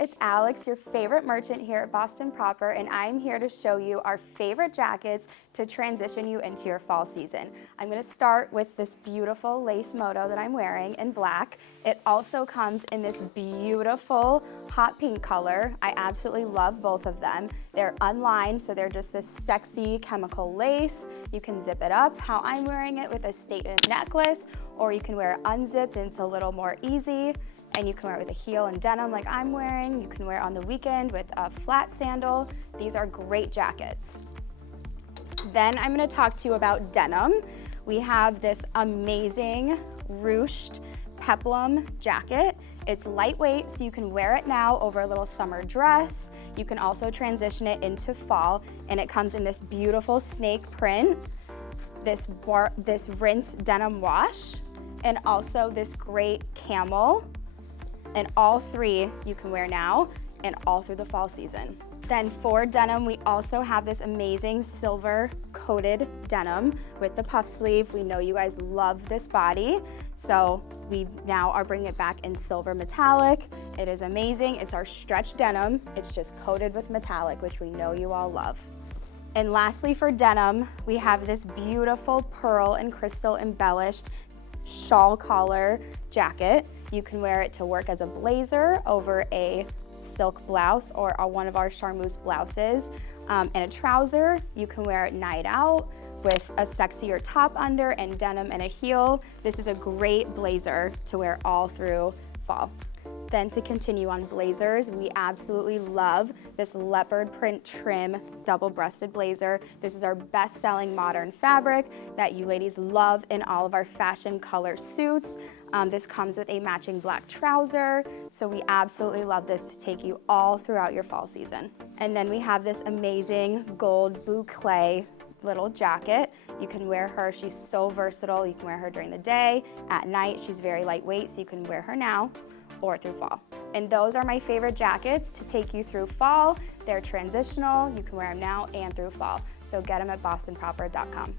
it's Alex, your favorite merchant here at Boston Proper, and I'm here to show you our favorite jackets to transition you into your fall season. I'm gonna start with this beautiful lace Moto that I'm wearing in black. It also comes in this beautiful hot pink color. I absolutely love both of them. They're unlined, so they're just this sexy chemical lace. You can zip it up how I'm wearing it with a statement necklace, or you can wear it unzipped and it's a little more easy. And you can wear it with a heel and denim like I'm wearing. You can wear it on the weekend with a flat sandal. These are great jackets. Then I'm gonna talk to you about denim. We have this amazing ruched peplum jacket. It's lightweight, so you can wear it now over a little summer dress. You can also transition it into fall, and it comes in this beautiful snake print, this rinse denim wash, and also this great camel. And all three you can wear now and all through the fall season. Then for denim, we also have this amazing silver coated denim with the puff sleeve. We know you guys love this body, so we now are bringing it back in silver metallic. It is amazing. It's our stretch denim. It's just coated with metallic, which we know you all love. And lastly for denim, we have this beautiful pearl and crystal embellished shawl collar jacket. You can wear it to work as a blazer over a silk blouse or one of our charmeuse blouses, and a trouser. You can wear it night out with a sexier top under and denim and a heel. This is a great blazer to wear all through fall. Then to continue on blazers, we absolutely love this leopard print trim double-breasted blazer. This is our best-selling modern fabric that you ladies love in all of our fashion color suits. This comes with a matching black trouser, so we absolutely love this to take you all throughout your fall season. And then we have this amazing gold boucle little jacket. You can wear her, she's so versatile. You can wear her during the day, at night. She's very lightweight, so you can wear her now or through fall. And those are my favorite jackets to take you through fall. They're transitional. You can wear them now and through fall. So get them at bostonproper.com.